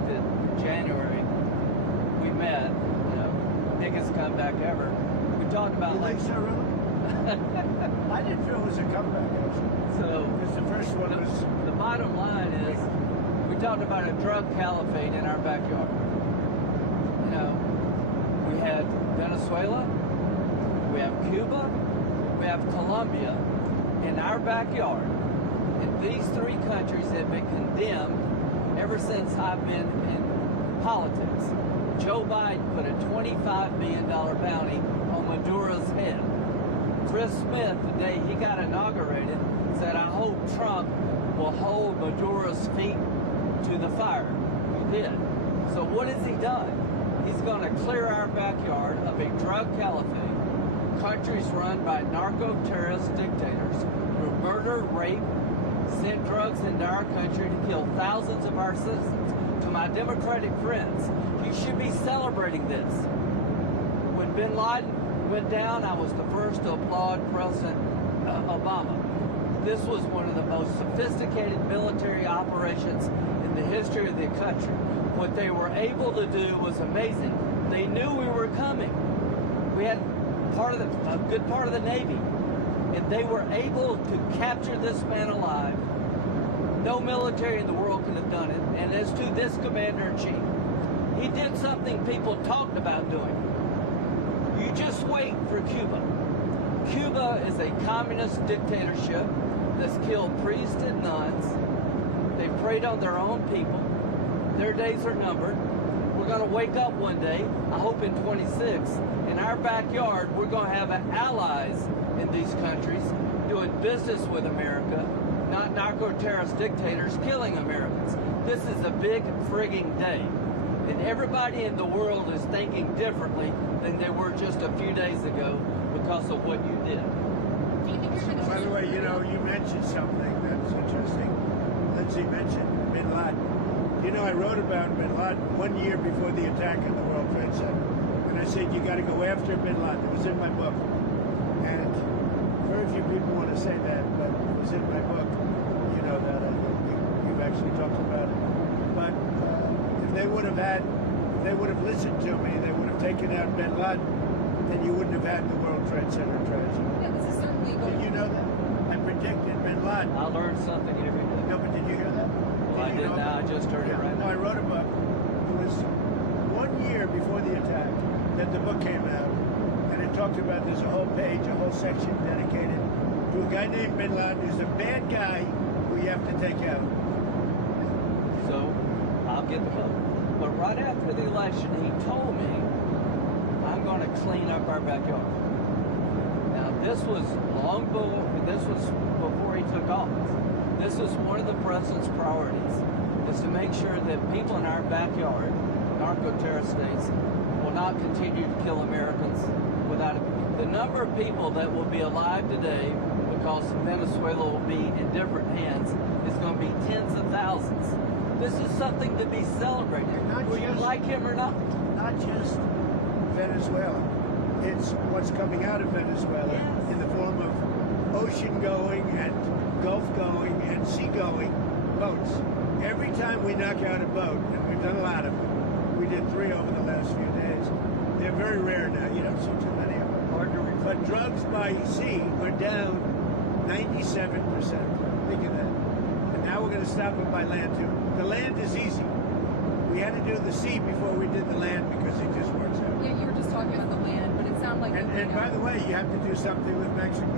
elected in January, we met, biggest comeback ever. We talked about You think so, really? I didn't feel it was a comeback, actually. So Because the first one was... the bottom line is, we talked about a drug caliphate in our backyard. We had Venezuela, we have Cuba, we have Colombia in our backyard. And these three countries have been condemned ever since I've been in politics. Joe Biden put a $25 million bounty on Maduro's head. Chris Smith, the day he got inaugurated, said, I hope Trump will hold Maduro's feet to the fire. He did. So what has he done? He's going to clear our backyard of a drug caliphate. Countries run by narco-terrorist dictators who murder, rape, send drugs into our country to kill thousands of our citizens. To my Democratic friends, you should be celebrating this. When bin Laden went down, I was the first to applaud President Obama. This was one of the most sophisticated military operations in the history of the country. What they were able to do was amazing. They knew we were coming. We had a good part of the Navy, and they were able to capture this man alive. No military in the world could have done it. And as to this commander-in-chief, he did something people talked about doing. You just wait for Cuba. Cuba is a communist dictatorship that's killed priests and nuns. They preyed on their own people. Their days are numbered. We're going to wake up one day, I hope in 26, in our backyard, we're going to have allies in these countries doing business with America, not narco-terrorist dictators killing Americans. This is a big frigging day. And everybody in the world is thinking differently than they were just a few days ago because of what you did. By the way, you mentioned something that's interesting. Lindsey mentioned bin Laden. I wrote about bin Laden 1 year before the attack on the World Trade Center. And I said, you got to go after bin Laden. It was in my book. And very few people want to say that, but it was in my book. You know that. You've actually talked about it. But if they would have listened to me, they would have taken out bin Laden, then you wouldn't have had the World Trade Center tragedy. Yeah, this is certainly going. Did you know that? I predicted bin Laden. I learned something every day. No, but did you hear that? Well, I did now. I just heard it right No, now. I wrote a book. It was 1 year before the attack that the book came out, and it talked about, there's a whole page, a whole section dedicated to a guy named bin Laden who's a bad guy who you have to take out. So, I'll get the book. But right after the election, he told me, I'm going to clean up our backyard. Now, this was before he took office. This was one of the president's priorities, is to make sure that people in our backyard, narco-terrorist states, will not continue to kill Americans without the number of people that will be alive today because Venezuela will be in different hands is going to be tens of thousands. This is something to be celebrated, whether you like him or not. Not just Venezuela. It's what's coming out of Venezuela in the form of ocean-going and Gulf-going and sea-going boats. Every time we knock out a boat, and we've done a lot of them, we did 3 over the last few days, they're very rare now. You don't see too many of them. But drugs by sea are down 97%. Think of that. And now we're going to stop them by land, too. The land is easy. We had to do the sea before we did the land because it just works out. Yeah, you were just talking about the land, but it sounded like... And by the way, you have to do something with Mexico.